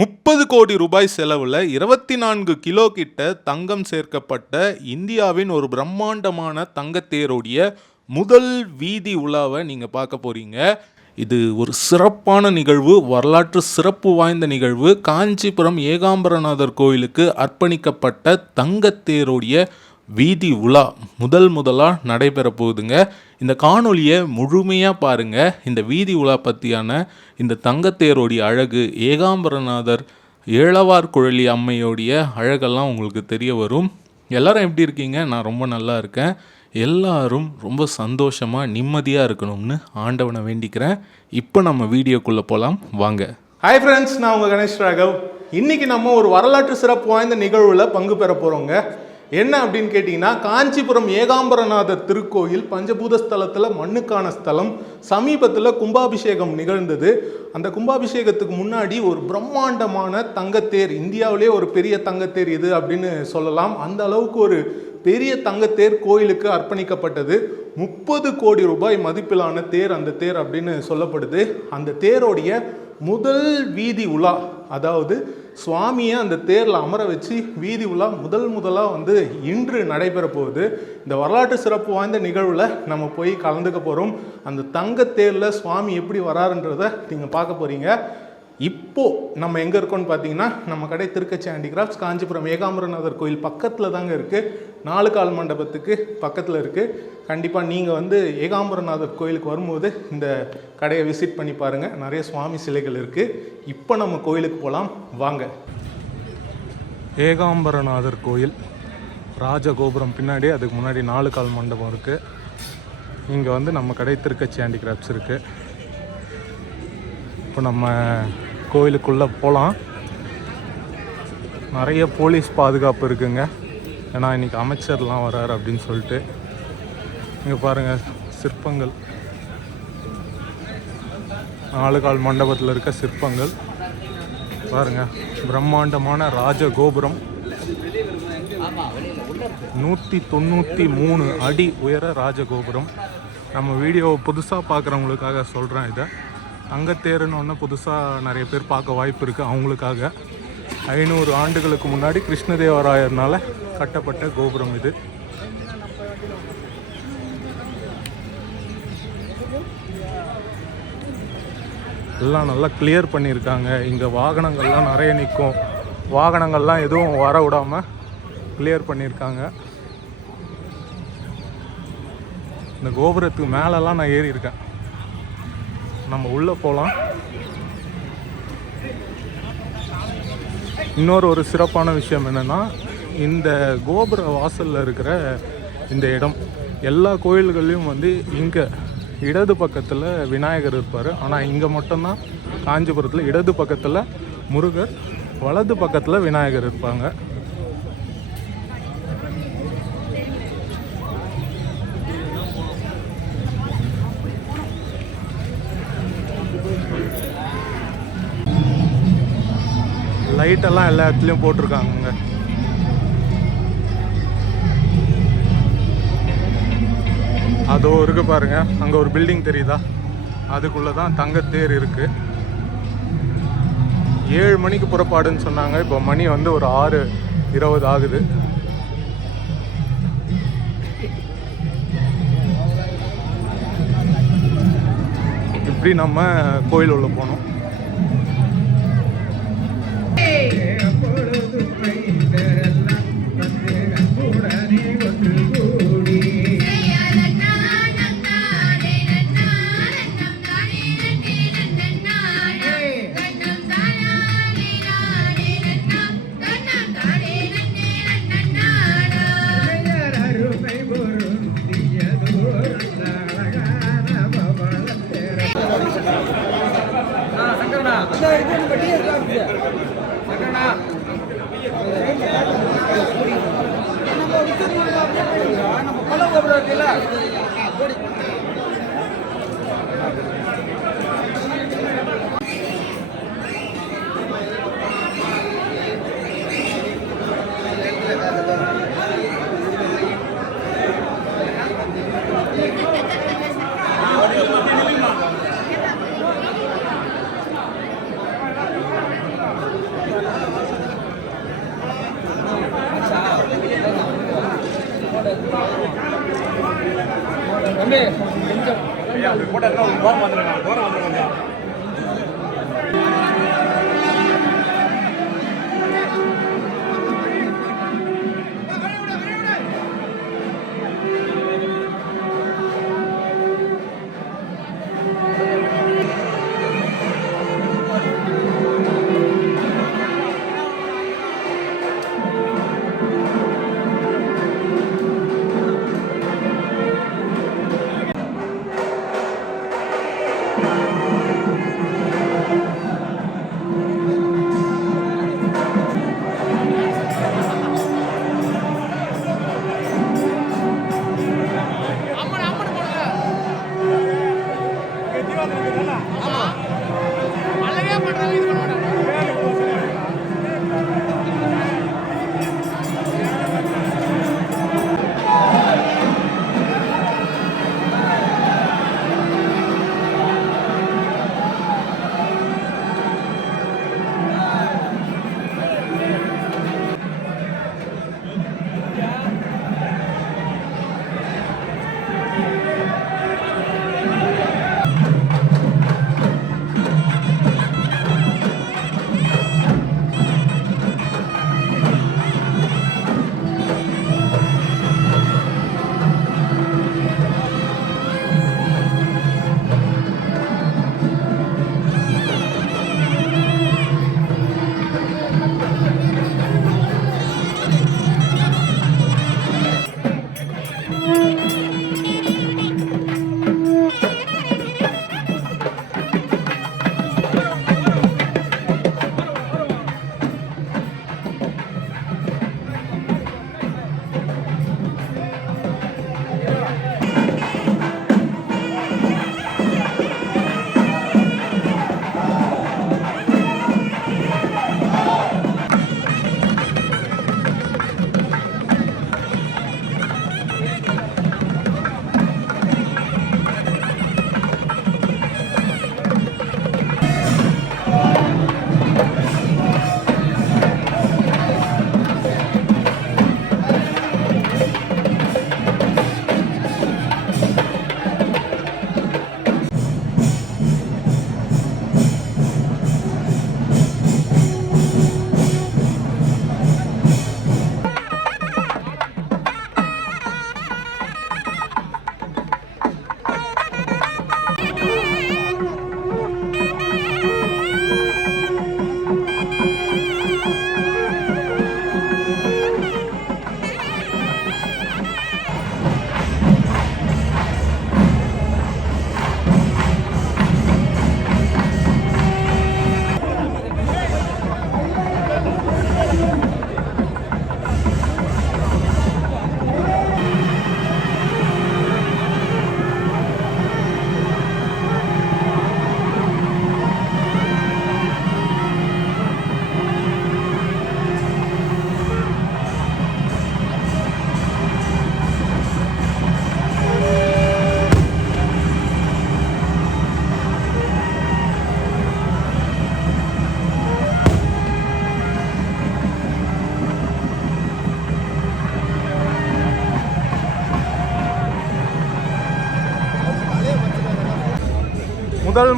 30 கோடி ரூபாய் செலவில் 24 கிலோ கிட்ட தங்கம் சேர்க்கப்பட்ட இந்தியாவின் ஒரு பிரம்மாண்டமான தங்கத்தேரோடைய முதல் வீதி உலாவை நீங்கள் பார்க்க போகிறீங்க. இது ஒரு சிறப்பான நிகழ்வு, வரலாற்று சிறப்பு வாய்ந்த நிகழ்வு. காஞ்சிபுரம் ஏகாம்பரநாதர் கோயிலுக்கு அர்ப்பணிக்கப்பட்ட தங்கத்தேரோடைய வீதி உலா முதலாக நடைபெற போகுதுங்க. இந்த காணொலியை முழுமையாக பாருங்கள். இந்த வீதி உலா பற்றியான இந்த தங்கத்தேரோடைய அழகு, ஏகாம்பரநாதர் ஏழவார் குழலி அம்மையோடைய அழகெல்லாம் உங்களுக்கு தெரிய வரும். எல்லாரும் எப்படி இருக்கீங்க? நான் ரொம்ப நல்லா இருக்கேன். எல்லாரும் ரொம்ப சந்தோஷமாக நிம்மதியாக இருக்கணும்னு ஆண்டவனை வேண்டிக்கிறேன். இப்போ நம்ம வீடியோக்குள்ளே போகலாம் வாங்க. ஹாய் ஃப்ரெண்ட்ஸ், நான் உங்கள் கணேஷ் ராகவ். இன்றைக்கி நம்ம ஒரு வரலாற்று சிறப்பு வாய்ந்த நிகழ்வில் பங்கு பெற போகிறோங்க. என்ன அப்படின்னு கேட்டிங்கன்னா, காஞ்சிபுரம் ஏகாம்பரநாதர் திருக்கோயில் பஞ்சபூத ஸ்தலத்தில் மண்ணுக்கான ஸ்தலம். சமீபத்தில் கும்பாபிஷேகம் நிகழ்ந்தது. அந்த கும்பாபிஷேகத்துக்கு முன்னாடி ஒரு பிரம்மாண்டமான தங்கத்தேர், இந்தியாவிலே ஒரு பெரிய தங்கத்தேர் இது அப்படின்னு சொல்லலாம். அந்த அளவுக்கு ஒரு பெரிய தங்கத்தேர் கோயிலுக்கு அர்ப்பணிக்கப்பட்டது. 30 கோடி ரூபாய் மதிப்பிலான தேர் அந்த தேர் அப்படின்னு சொல்லப்படுது. அந்த தேரோடைய முதல் வீதி உலா, அதாவது சுவாமியை அந்த தேரில் அமர வச்சு வீதி உலா முதலாக இன்று நடைபெற போகுது. இந்த வரலாற்று சிறப்பு வாய்ந்த நிகழ்வில் நம்ம போய் கலந்துக்க போகிறோம். அந்த தங்கத்தேரில் சுவாமி எப்படி வராருன்றதை நீங்கள் பார்க்க போகிறீங்க. இப்போது நம்ம எங்கே இருக்கோன்னு பார்த்தீங்கன்னா, நம்ம கடை திருக்கச்சி ஹேண்டிகிராஃப்ட்ஸ் காஞ்சிபுரம் ஏகாம்பரநாதர் கோயில் பக்கத்தில் தாங்க இருக்குது. 4 கால் மண்டபத்துக்கு பக்கத்தில் இருக்குது. கண்டிப்பாக நீங்கள் ஏகாம்பரநாதர் கோயிலுக்கு வரும்போது இந்த கடையை விசிட் பண்ணி பாருங்கள். நிறைய சுவாமி சிலைகள் இருக்குது. இப்போ நம்ம கோயிலுக்கு போகலாம் வாங்க. ஏகாம்பரநாதர் கோயில் ராஜகோபுரம் பின்னாடி, அதுக்கு முன்னாடி 4 கால் மண்டபம் இருக்குது. இங்கே நம்ம கடை திருக்கச்சி ஹேண்டிகிராஃப்ட்ஸ் இருக்குது. இப்போ நம்ம கோயிலுக்குள்ளே போகலாம். நிறைய போலீஸ் பாதுகாப்பு இருக்குங்க. ஏன்னா இன்றைக்கி அமைச்சர்லாம் வராரு அப்படின்னு சொல்லிட்டு. இங்கே பாருங்கள், சிற்பங்கள், 4 கால் மண்டபத்தில் இருக்க சிற்பங்கள் பாருங்கள். பிரம்மாண்டமான ராஜகோபுரம், 193 அடி உயர ராஜகோபுரம். நம்ம வீடியோவை புதுசாக பார்க்குறவங்களுக்காக சொல்கிறேன். இதை தங்கத்தேருன்னு ஒன்று புதுசாக நிறைய பேர் பார்க்க வாய்ப்பு இருக்குது. அவங்களுக்காக 500 ஆண்டுகளுக்கு முன்னாடி கிருஷ்ணதேவராயர்னால் கட்டப்பட்ட கோபுரம் இது. எல்லாம் நல்லா கிளியர் பண்ணியிருக்காங்க. இங்கே வாகனங்கள்லாம் நிறைய நிற்கும். வாகனங்கள்லாம் எதுவும் வர விடாமல் கிளியர் பண்ணியிருக்காங்க. இந்த கோபுரத்துக்கு மேலெல்லாம் நான் ஏறி இருக்கேன். நம்ம உள்ளே போகலாம். இன்னொரு சிறப்பான விஷயம் என்னென்னா, இந்த கோபுர வாசலில் இருக்கிற இந்த இடம் எல்லா கோயில்கள்லையும் இங்கே இடது பக்கத்தில் விநாயகர் இருப்பார். ஆனால் இங்கே மட்டும்தான் காஞ்சிபுரத்தில் இடது பக்கத்தில் முருகர், வலது பக்கத்தில் விநாயகர் இருப்பாங்க. லைட்டெல்லாம் எல்லா இடத்துலையும் போட்டிருக்காங்க. அதோ இருக்கு பாருங்க, அங்கே ஒரு பில்டிங் தெரியுதா? அதுக்குள்ளே தான் தங்கத்தேர் இருக்குது. 7 மணிக்கு புறப்பாடுன்னு சொன்னாங்க. இப்போ மணி ஒரு 6:20 ஆகுது. இப்படி நம்ம கோயில் உள்ள போனோம்.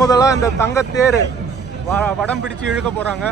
முதலா இந்த தங்கத்தேர் வடம் பிடிச்சு இழுக்க போறாங்க.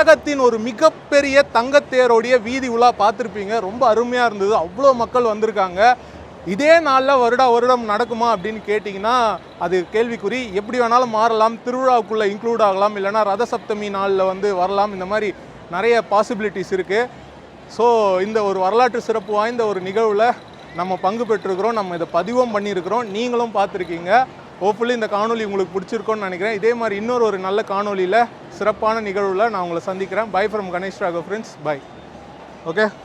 உலகத்தின் ஒரு மிகப்பெரிய தங்கத்தேரோடைய வீதி உலா பார்த்துருப்பீங்க. ரொம்ப அருமையாக இருந்தது. அவ்வளோ மக்கள் வந்திருக்காங்க. இதே நாளில் வருடம் நடக்குமா அப்படின்னு கேட்டிங்கன்னா அது கேள்விக்குறி. எப்படி வேணாலும் மாறலாம். திருவிழாவுக்குள்ளே இன்க்ளூட் ஆகலாம், இல்லைனா ரத சப்தமி நாளில் வந்து வரலாம். இந்த மாதிரி நிறைய பாசிபிலிட்டிஸ் இருக்குது. ஸோ இந்த ஒரு வரலாற்று சிறப்பு வாய்ந்த ஒரு நிகழ்வில் நம்ம பங்கு பெற்றிருக்கிறோம். நம்ம இதை பதிவும் பண்ணியிருக்கிறோம். நீங்களும் பார்த்துருக்கீங்க. ஹோப்ஃபுல்லி இந்த காணொலி உங்களுக்கு பிடிச்சிருக்கோன்னு நினைக்கிறேன். இதே மாதிரி இன்னொரு ஒரு நல்ல காணொலியில் சிறப்பான நிகழ்வில் நான் உங்களை சந்திக்கிறேன். Bye from Ganesh Raghav friends. Bye. Okay.